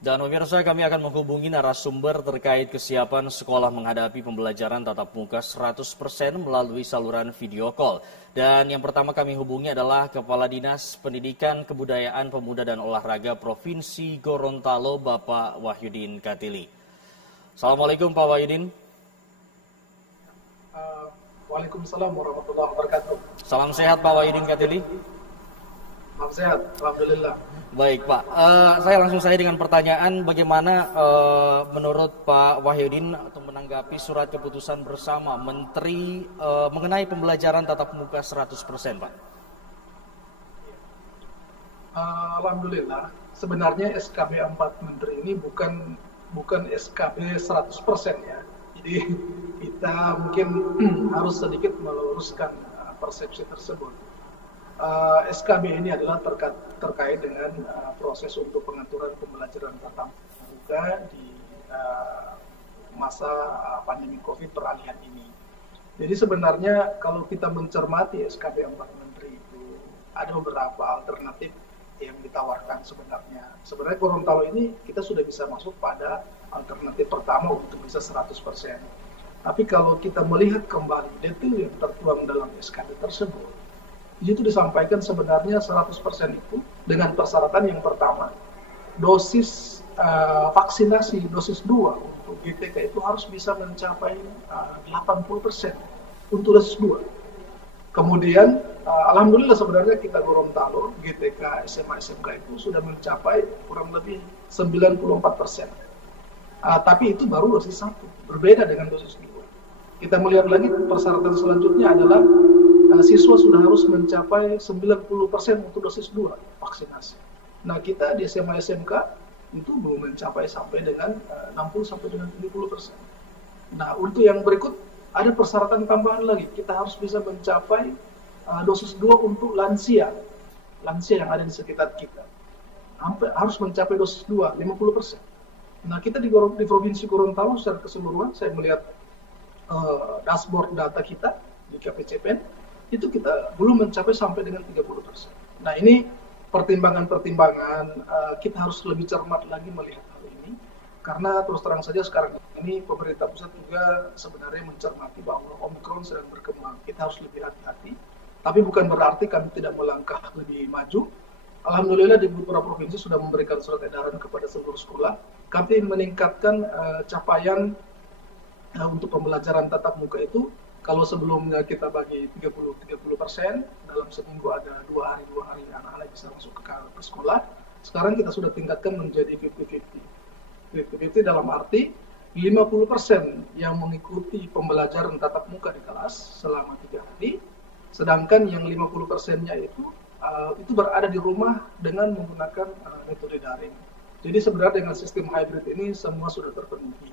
Dan pemirsa, kami akan menghubungi narasumber terkait kesiapan sekolah menghadapi pembelajaran tatap muka 100% melalui saluran video call. Dan yang pertama kami hubungi adalah Kepala Dinas Pendidikan, Kebudayaan, Pemuda dan Olahraga Provinsi Gorontalo, Bapak Wahyudin Katili. Assalamualaikum Pak Wahyudin. Waalaikumsalam warahmatullahi wabarakatuh. Salam sehat Pak Wahyudin Katili. Salam sehat, alhamdulillah. Baik Pak, saya langsung saja dengan pertanyaan bagaimana menurut Pak Wahyudin atau menanggapi surat keputusan bersama Menteri mengenai pembelajaran tatap muka 100% Pak? Alhamdulillah, sebenarnya SKB 4 Menteri ini bukan SKB 100% ya. Jadi kita mungkin harus sedikit meluruskan persepsi tersebut. SKB ini adalah terkait dengan proses untuk pengaturan pembelajaran tatap muka di masa pandemi COVID peralihan ini. Jadi sebenarnya kalau kita mencermati SKB 4 Menteri itu ada beberapa alternatif yang ditawarkan sebenarnya. Sebenarnya Gorontalo ini kita sudah bisa masuk pada alternatif pertama untuk bisa 100%. Tapi kalau kita melihat kembali detail yang tertuang dalam SKB tersebut, itu disampaikan sebenarnya 100% itu dengan persyaratan yang pertama, dosis vaksinasi dosis 2 untuk GTK itu harus bisa mencapai 80% untuk dosis 2. Kemudian alhamdulillah sebenarnya kita Gorontalo GTK SMA SMK itu sudah mencapai kurang lebih 94%. Tapi itu baru dosis 1, berbeda dengan dosis 2. Kita melihat lagi persyaratan selanjutnya adalah siswa sudah harus mencapai 90% untuk dosis 2 vaksinasi. Nah, kita di SMA SMK itu belum mencapai sampai dengan 60 sampai dengan 70%. Nah, untuk yang berikut ada persyaratan tambahan lagi. Kita harus bisa mencapai dosis 2 untuk lansia yang ada di sekitar kita. Harus mencapai dosis 2, 50%. Nah, kita di Provinsi Gorontalo secara keseluruhan, saya melihat dashboard data kita di KPCPEN, itu kita belum mencapai sampai dengan 30%. Nah, ini pertimbangan-pertimbangan kita harus lebih cermat lagi melihat hal ini, karena terus terang saja sekarang ini pemerintah pusat juga sebenarnya mencermati bahwa Omikron sedang berkembang. Kita harus lebih hati-hati, tapi bukan berarti kami tidak melangkah lebih maju. Alhamdulillah di beberapa provinsi sudah memberikan surat edaran kepada seluruh sekolah. Kami meningkatkan capaian untuk pembelajaran tatap muka itu. Kalau sebelumnya kita bagi 30% dalam seminggu ada 2 hari anak-anak bisa masuk ke sekolah. Sekarang kita sudah tingkatkan menjadi 50-50. 50-50 dalam arti 50% yang mengikuti pembelajaran tatap muka di kelas selama 3 hari, sedangkan yang 50%-nya itu berada di rumah dengan menggunakan metode daring. Jadi sebenarnya dengan sistem hybrid ini semua sudah terpenuhi.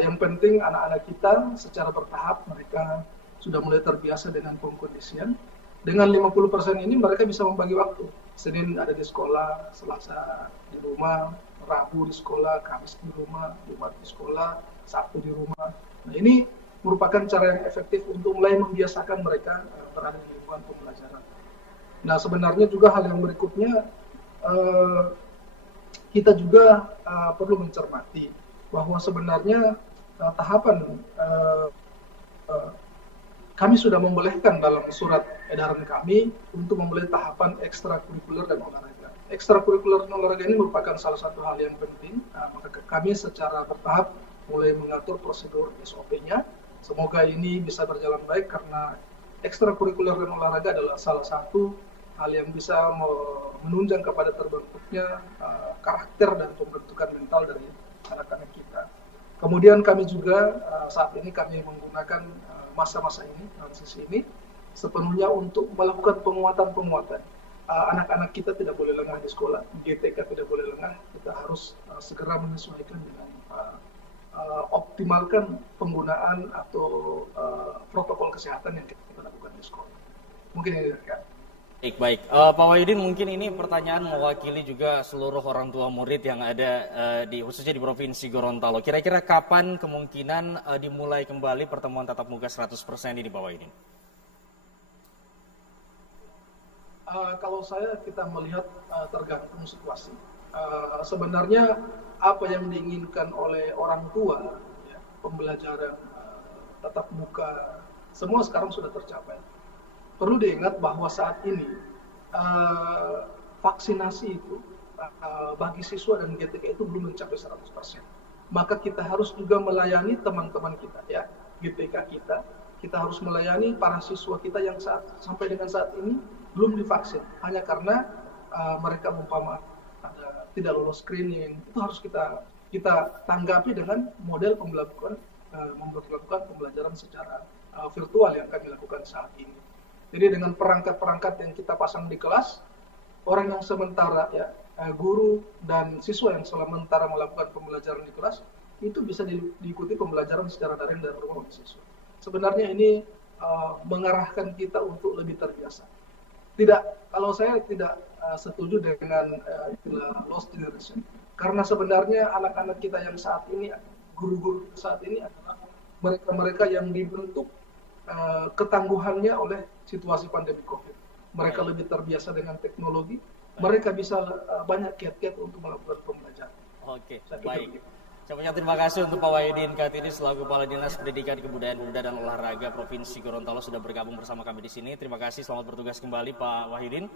Yang penting anak-anak kita secara bertahap mereka sudah mulai terbiasa dengan pengkondisian. Dengan 50% ini mereka bisa membagi waktu. Senin ada di sekolah, Selasa di rumah, Rabu di sekolah, Kamis di rumah, Jumat di sekolah, Sabtu di rumah. Nah, ini merupakan cara yang efektif untuk mulai membiasakan mereka berada di lingkungan pembelajaran. Nah, sebenarnya juga hal yang berikutnya kita juga perlu mencermati bahwa sebenarnya tahapan kami sudah membolehkan dalam surat edaran kami untuk memulai tahapan ekstrakurikuler dan olahraga. Ekstrakurikuler dan olahraga ini merupakan salah satu hal yang penting, maka kami secara bertahap mulai mengatur prosedur SOP-nya. Semoga ini bisa berjalan baik karena ekstrakurikuler dan olahraga adalah salah satu hal yang bisa menunjang kepada terbentuknya karakter dan pembentukan mental dari anak-anak kita. Kemudian kami juga saat ini kami menggunakan masa-masa ini, transisi ini, sepenuhnya untuk melakukan penguatan-penguatan. Anak-anak kita tidak boleh lengah di sekolah, GTK tidak boleh lengah, kita harus segera menyesuaikan dengan optimalkan penggunaan atau protokol kesehatan yang kita lakukan di sekolah. Mungkin ini kan. Baik. Pak Wahyudin, mungkin ini pertanyaan mewakili juga seluruh orang tua murid yang ada khususnya di Provinsi Gorontalo. Kira-kira kapan kemungkinan dimulai kembali pertemuan tatap muka 100% ini, Pak Wahyudin? Kalau kita melihat tergantung situasi. sebenarnya apa yang diinginkan oleh orang tua, ya, pembelajaran tatap muka, semua sekarang sudah tercapai. Perlu diingat bahwa saat ini vaksinasi itu bagi siswa dan GTK itu belum mencapai 100%. Maka kita harus juga melayani teman-teman kita, ya, GTK kita harus melayani para siswa kita yang sampai dengan saat ini belum divaksin, hanya karena mereka tidak lolos screening. Itu harus kita tanggapi dengan model melakukan pembelajaran secara virtual yang kami lakukan saat ini. Jadi dengan perangkat-perangkat yang kita pasang di kelas, orang yang sementara, ya, guru dan siswa yang sementara melakukan pembelajaran di kelas itu bisa diikuti pembelajaran secara daring dari rumah oleh siswa. Sebenarnya ini mengarahkan kita untuk lebih terbiasa. Kalau saya tidak setuju dengan lost generation, karena sebenarnya anak-anak kita yang saat ini, guru-guru saat ini adalah mereka-mereka yang dibentuk ketangguhannya oleh situasi pandemi COVID. Mereka lebih terbiasa dengan teknologi, mereka bisa banyak kiat-kiat untuk melakukan pembelajaran. Oke, baik. Saya ucapkan terima kasih untuk Pak Wahidin Kartini selaku Kepala Dinas Pendidikan, Kebudayaan, Pemuda dan Olahraga Provinsi Gorontalo sudah bergabung bersama kami di sini. Terima kasih, selamat bertugas kembali Pak Wahidin.